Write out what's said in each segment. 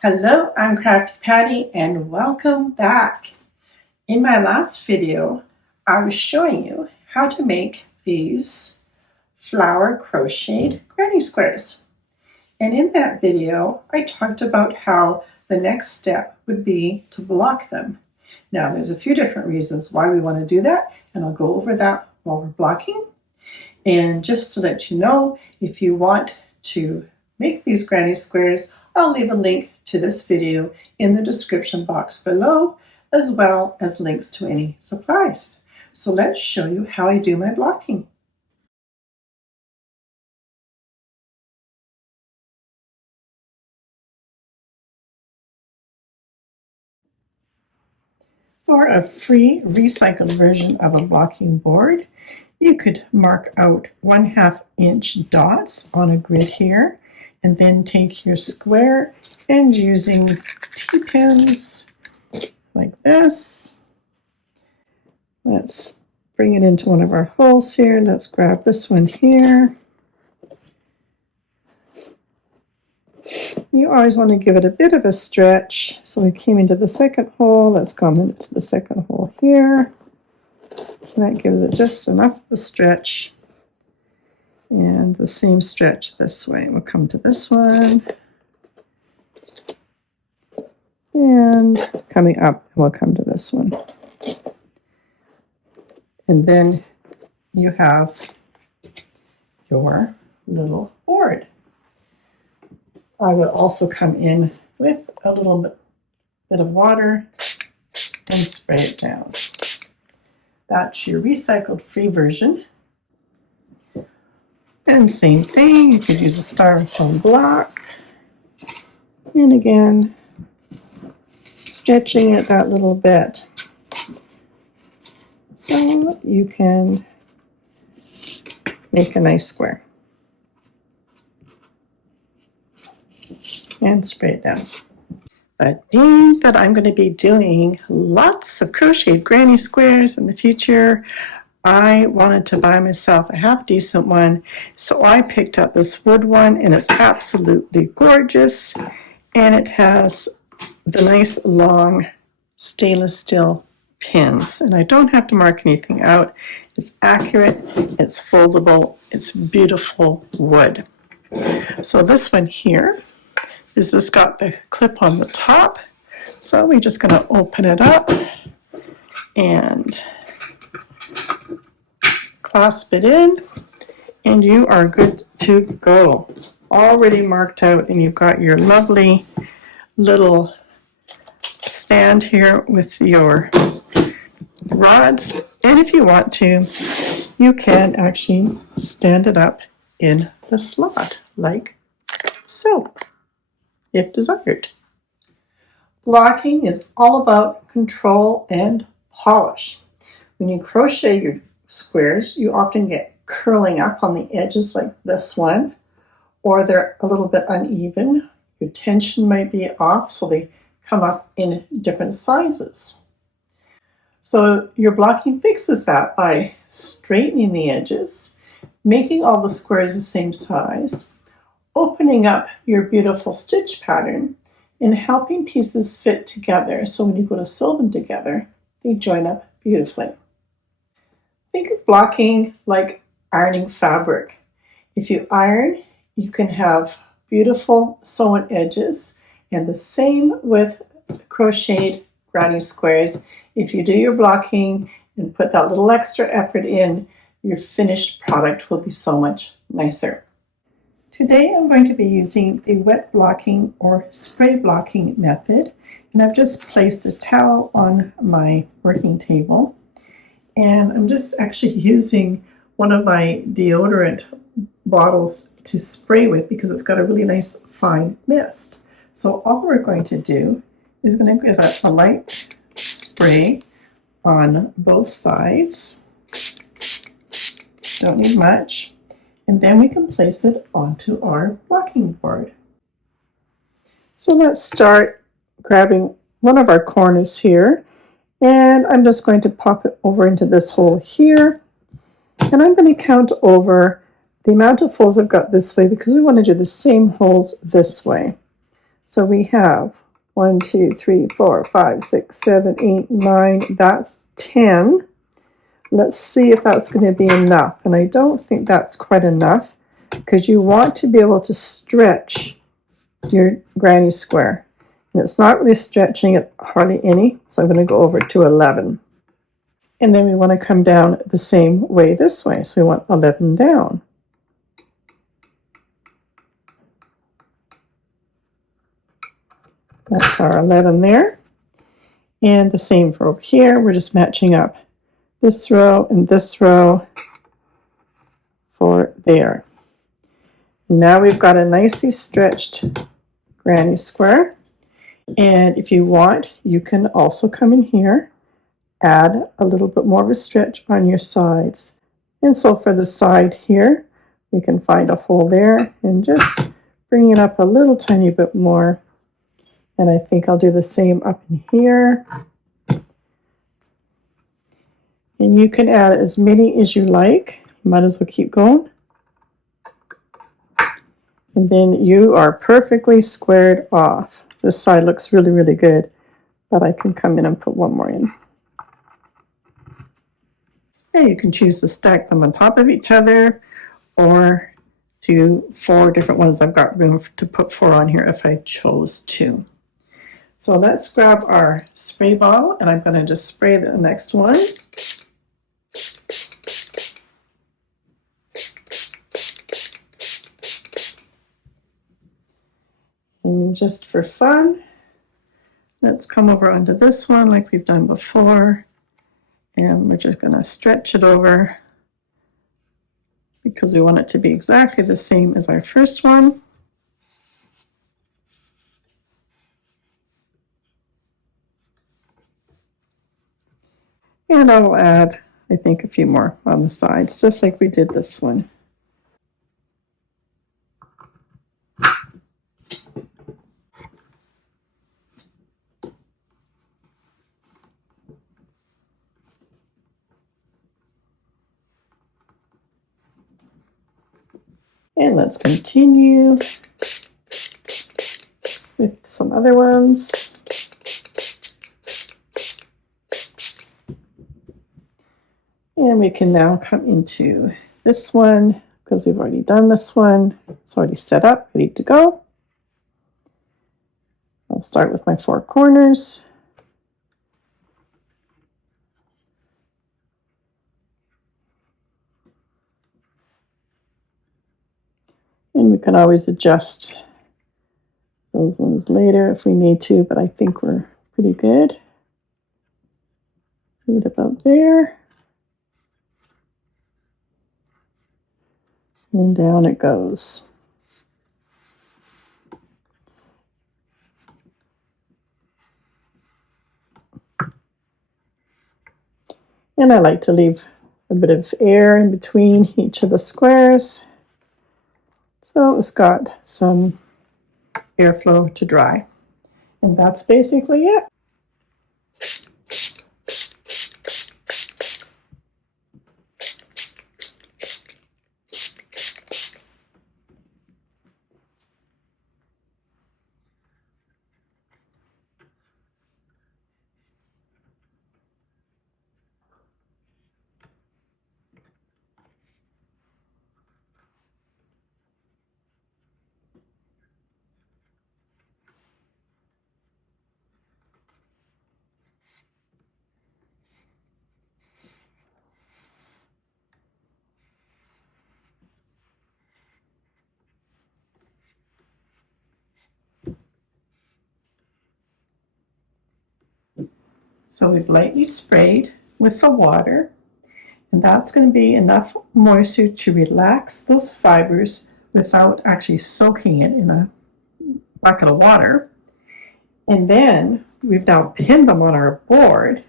Hello, I'm Crafty Patti and welcome back. In my last video, I was showing you how to make these flower crocheted granny squares. And in that video, I talked about how the next step would be to block them. Now, there's a few different reasons why we want to do that, and I'll go over that while we're blocking. And just to let you know, if you want to make these granny squares, I'll leave a link to this video in the description box below, as well as links to any supplies. So let's show you how I do my blocking. For a free recycled version of a blocking board, you could mark out 1/2 inch dots on a grid here, and then take your square and using T-pins like this. Let's bring it into one of our holes here. Let's grab this one here. You always want to give it a bit of a stretch. So we came into the second hole. Let's come into the second hole here. And that gives it just enough of a stretch. And the same stretch this way. We'll come to this one. And coming up, we'll come to this one. And then you have your little board. I will also come in with a little bit of water and spray it down. That's your recycled free version. And same thing, you could use a styrofoam block. And again, stretching it that little bit so you can make a nice square. And spray it down. But being that I'm going to be doing lots of crocheted granny squares in the future, I wanted to buy myself a half decent one, so I picked up this wood one, and it's absolutely gorgeous, and it has the nice long stainless steel pins, and I don't have to mark anything out. It's accurate, it's foldable, it's beautiful wood. So this one here is just got the clip on the top, so we're just going to open it up and clasp it in, and you are good to go. Already marked out, and you've got your lovely little stand here with your rods, and if you want to, you can actually stand it up in the slot like so, if desired. Blocking is all about control and polish. When you crochet your squares, you often get curling up on the edges like this one, or they're a little bit uneven. Your tension might be off, so they come up in different sizes. So your blocking fixes that by straightening the edges, making all the squares the same size, opening up your beautiful stitch pattern, and helping pieces fit together so when you go to sew them together, they join up beautifully. Think of blocking like ironing fabric. If you iron, you can have beautiful sewn edges, and the same with crocheted granny squares. If you do your blocking and put that little extra effort in, your finished product will be so much nicer. Today I'm going to be using the wet blocking or spray blocking method, and I've just placed a towel on my working table, and I'm just actually using one of my deodorant bottles to spray with because it's got a really nice fine mist. So all we're going to do is going to give it a light spray on both sides. Don't need much. And then we can place it onto our blocking board. So let's start grabbing one of our corners here, and I'm just going to pop it over into this hole here, and I'm going to count over the amount of holes I've got this way because we want to do the same holes this way. So we have 1, 2, 3, 4, 5, 6, 7, 8, 9. That's 10. Let's see if that's going to be enough. And I don't think that's quite enough because you want to be able to stretch your granny square. And it's not really stretching it hardly any. So I'm going to go over to 11. And then we want to come down the same way this way. So we want 11 down. That's our 11 there. And the same for over here. We're just matching up this row and this row for there. Now we've got a nicely stretched granny square. And if you want, you can also come in here, add a little bit more of a stretch on your sides. And so for the side here, we can find a hole there and just bring it up a little tiny bit more. And I think I'll do the same up in here. And you can add as many as you like. You might as well keep going. And then you are perfectly squared off. This side looks really, really good, but I can come in and put one more in. And you can choose to stack them on top of each other or do 4 different ones. I've got room to put 4 on here if I chose to. So let's grab our spray bottle and I'm going to just spray the next one. And just for fun, let's come over onto this one like we've done before. And we're just going to stretch it over because we want it to be exactly the same as our first one. And I will add, I think, a few more on the sides, just like we did this one. And let's continue with some other ones. And we can now come into this one because we've already done this one. It's already set up, ready to go. I'll start with my 4 corners. And we can always adjust those ones later if we need to, but I think we're pretty good. Right about there. And down it goes. And I like to leave a bit of air in between each of the squares, so it's got some airflow to dry. And that's basically it. So we've lightly sprayed with the water, and that's going to be enough moisture to relax those fibers without actually soaking it in a bucket of water. And then we've now pinned them on our board,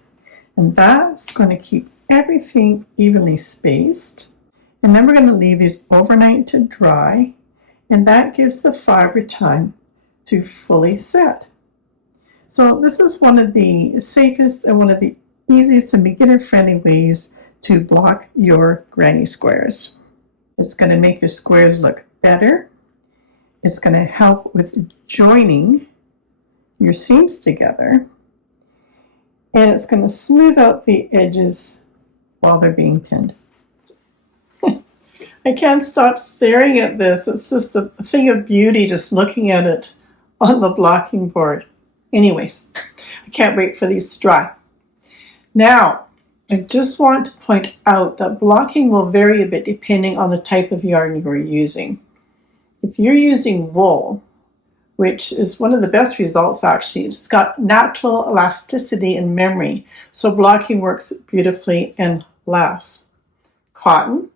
and that's going to keep everything evenly spaced. And then we're going to leave these overnight to dry, and that gives the fiber time to fully set. So this is one of the safest and one of the easiest and beginner-friendly ways to block your granny squares. It's going to make your squares look better. It's going to help with joining your seams together, and it's going to smooth out the edges while they're being pinned. I can't stop staring at this. It's just a thing of beauty just looking at it on the blocking board. Anyways, I can't wait for these to dry. Now, I just want to point out that blocking will vary a bit depending on the type of yarn you are using. If you're using wool, which is one of the best results actually, it's got natural elasticity and memory, so blocking works beautifully and lasts. Cotton,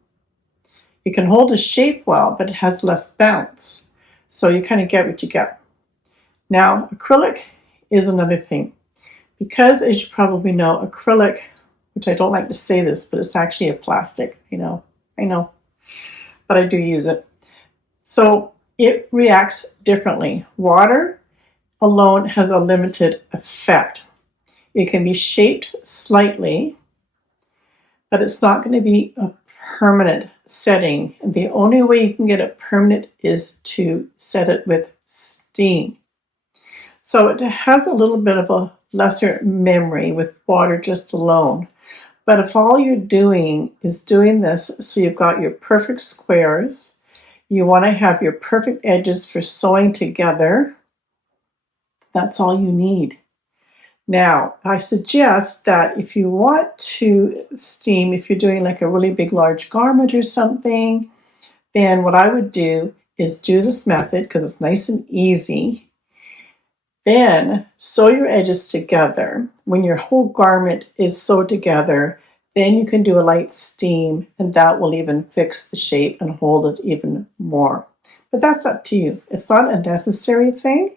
you can hold a shape well, but it has less bounce, so you kind of get what you get. Now, acrylic is another thing. Because, as you probably know, acrylic, which I don't like to say this, but it's actually a plastic. I know, but I do use it. So it reacts differently. Water alone has a limited effect. It can be shaped slightly, but it's not going to be a permanent setting. The only way you can get it permanent is to set it with steam. So it has a little bit of a lesser memory with water just alone. But if all you're doing is doing this, so you've got your perfect squares, you want to have your perfect edges for sewing together, that's all you need. Now, I suggest that if you want to steam, if you're doing like a really big, large garment or something, then what I would do is do this method because it's nice and easy. Then sew your edges together. When your whole garment is sewed together, then you can do a light steam, and that will even fix the shape and hold it even more. But that's up to you. It's not a necessary thing.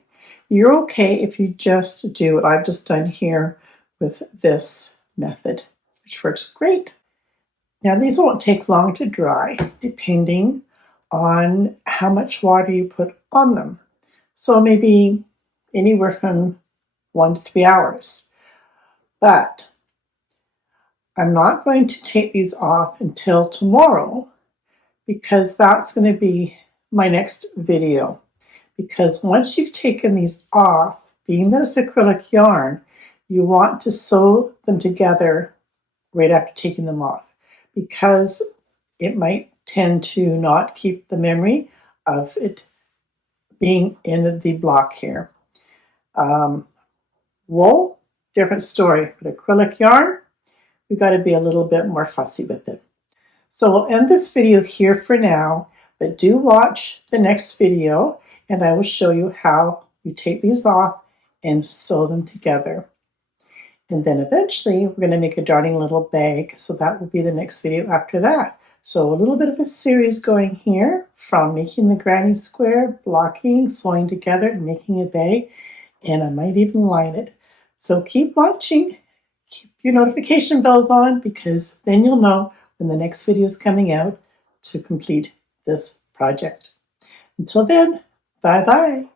You're okay if you just do what I've just done here with this method, which works great. Now, these won't take long to dry, depending on how much water you put on them. So maybe anywhere from 1 to 3 hours. But I'm not going to take these off until tomorrow because that's going to be my next video. Because once you've taken these off, being that it's acrylic yarn, you want to sew them together right after taking them off because it might tend to not keep the memory of it being in the block here. Wool, different story, but acrylic yarn, we've got to be a little bit more fussy with it. So we'll end this video here for now, but do watch the next video and I will show you how you take these off and sew them together. And then eventually we're going to make a darling little bag, so that will be the next video after that. So a little bit of a series going here from making the granny square, blocking, sewing together, and making a bag, and I might even line it. So keep watching, keep your notification bells on, because then you'll know when the next video is coming out to complete this project. Until then, bye-bye.